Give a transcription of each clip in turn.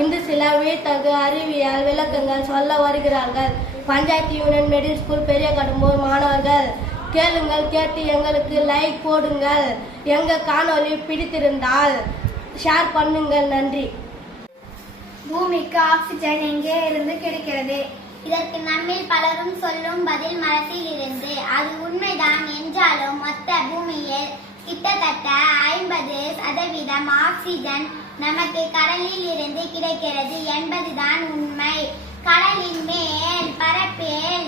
இன்று சில தகு அறிவியல் விளக்கங்கள் சொல்ல வருகிறார்கள். பஞ்சாயத்து யூனியன் மிடில் ஸ்கூல் பெரிய கடும்பூர் மாணவர்கள் கேளுங்கள் கேட்டு எங்களுக்கு லைக் போடுங்கள். எங்க காணொளி பிடித்திருந்தால் ஷேர் பண்ணுங்கள் நன்றி. பூமிக்கு ஆக்சிஜன் எங்கே இருந்து கிடைக்கிறது? இதற்கு நம்மில் பலரும் சொல்லும் பதில் மரத்தில் இருந்து. அது உண்மைதான் என்றாலும் மொத்த பூமியில் கிட்டத்தட்ட ஐம்பது சதவீதம் மூலம் ஆக்சிஜன் நமக்கு கடலில் இருந்து கிடைக்கிறது என்பதுதான் உண்மை. கடலின் மேல் பரப்பில்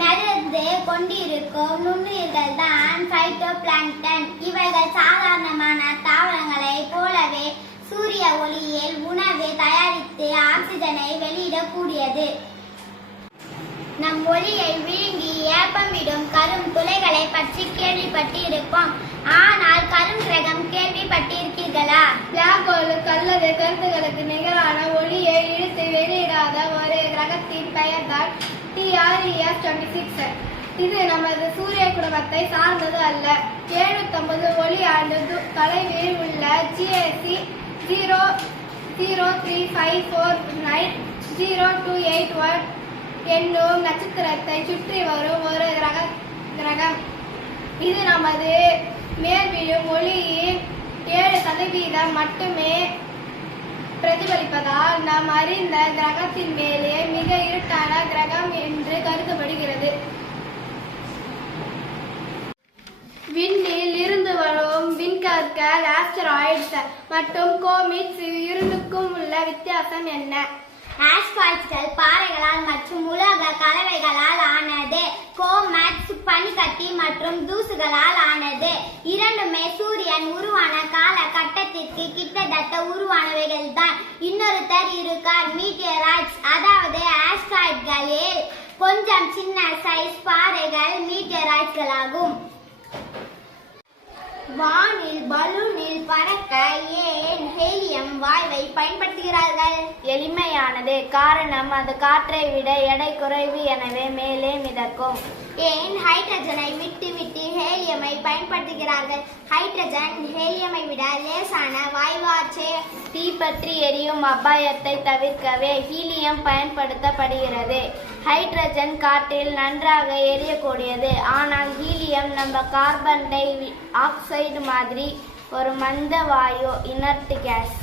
மிதந்து கொண்டிருக்கும் நுண்ணுயிர்கள் தான் பைட்டோபிளாங்டன் இவைகள் சாதாரணமான தாவரங்களைப் போலவே சூரிய ஒளியில் உணவு தயாரித்து ஆக்சிஜனை வெளியிடக்கூடியது. நம் ஒளியை விழுங்கி ஏப்பமிடும் கரும் துளைகளை பற்றி கேள்விப்பட்டு இருப்போம் ஆனால் கரும் கிரகம் கேள்விப்பட்டிருக்கீர்களா பிளாக் ஹோலுக்கு அல்லது கருத்துகளுக்கு நிகரான ஒளியை இழுத்து வெளியிடாத ஒரு கிரகத்தின் பெயர் தான் டிஆர்இஎஸ் டுவெண்ட்டி சிக்ஸ் இது நமது சூரிய குடும்பத்தை சார்ந்தது அல்ல. எழுநூத்தொன்பது ஒளி ஆண்டு தொலைவில் உள்ள GSC zero zero three five four nine zero two eight one என்னும் நட்சத்திரத்தை சுற்றி வரும் ஒரு கிரகம் இது நமது மேல் விழும் ஒளியின் ஏழு சதவீதம் மட்டுமே பிரதிபலிப்பதால் நாம் அறிந்த கிரகத்தின் மேலே மிக இருட்டான கிரகம் என்று கருதப்படுகிறது. விண்ணில் இருந்து வரும் விண்கற்கள் ஆஸ்டராய்ட்ஸ் மற்றும் கோமிட்ஸ் இருந்துக்கும் உள்ள வித்தியாசம் என்ன? ஆஸ்பால்ட்கள் பாறைகளால் மற்றும் உலோக கலவைகளால் ஆனது கோமேட்ஸ் பனிக்கட்டி மற்றும் ஆனது இரண்டுமே சூரியன் உருவான கால கட்டத்திற்கு கிட்டத்தட்ட உருவானவைகள் தான் இன்னொருத்தர் இருக்கார் மீட்டியராய்ட்ஸ் அதாவது ஆஸ்ட்ராய்ட்களில் கொஞ்சம் சின்ன சைஸ் பாறைகள் மீட்டியராய்ட்களாகும் வானில் பலூனில் பறக்க ஏன் ஹீலியம் வாயுவை பயன்படுத்துகிறார்கள்? எளிமையானது. காரணம் அது காற்றை விட எடை குறைவு எனவே மேலே மிதக்கும். ஏன் ஹைட்ரஜனை விட்டு விட்டு ஹேலியமை பயன்படுத்துகிறார்கள்? ஹைட்ரஜன் ஹேலியமை விட லேசான வாயுவாச்சே தீப்பற்றி எரியும் அபாயத்தை தவிர்க்கவே ஹீலியம் பயன்படுத்தப்படுகிறது. ஹைட்ரஜன் காற்றில் நன்றாக எரியக்கூடியது. ஆனால் ஹீலியம் நம்ம கார்பன் டை ஆக்சைடு மாதிரி ஒரு மந்த வாயு இனர்ட் கேஸ்